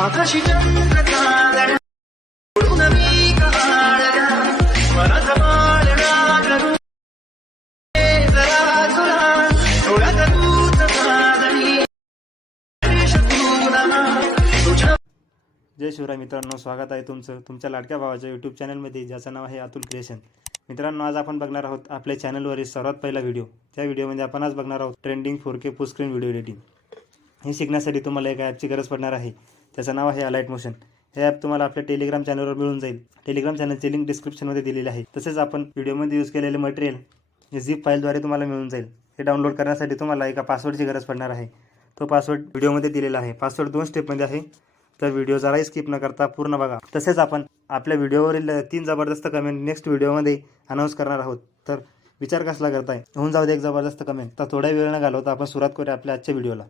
आकाशी चंद्र चांदण्या उडून मी कहाळ्या मनात माळणा करून जरा तुला डोळ्यात तूच चांदणी तुझ्या. जय शिवराय मित्रांनो, स्वागत आहे तुमचं तुमच्या लाडक्या भावाच्या यूट्यूब चॅनलमध्ये, ज्याचं नाव आहे अतुल क्रिएशन. मित्रांनो, आज आपण बघणार आहोत आपल्या चॅनलवरील सर्वात पहिला व्हिडिओ. त्या व्हिडिओमध्ये आपण आज बघणार आहोत trending 4K full screen video editing. हे शिकण्यासाठी तुम्हाला एका ॲपची गरज पडणार आहे. त्याचं नाव आहे अलाइट मोशन. हे ॲप तुम्हाला आपल्या टेलिग्राम चॅनलवर मिळून जाईल. टेलिग्राम चॅनलची लिंक डिस्क्रिप्शनमध्ये दिलेली आहे. तसेच आपण व्हिडिओमध्ये यूज केलेले मटेरियल हे झिप फाईलद्वारे तुम्हाला मिळून जाईल. हे डाउनलोड करण्यासाठी तुम्हाला एका पासवर्डची गरज पडणार आहे. तो पासवर्ड व्हिडिओमध्ये दिलेला आहे. पासवर्ड 2 स्टेपमध्ये आहे, तर व्हिडिओ जराही स्किप न करता पूर्ण बघा. तसेच आपण आपल्या व्हिडिओवरील 3 जबरदस्त कमेंट नेक्स्ट व्हिडिओमध्ये अनाऊन्स करणार आहोत. तर विचार कसला करताय? होऊन जाऊ दे एक जबरदस्त कमेंट. तर थोडा वेळ न घालवता आपण सुरुवात करूया आपल्या आजच्या व्हिडिओला.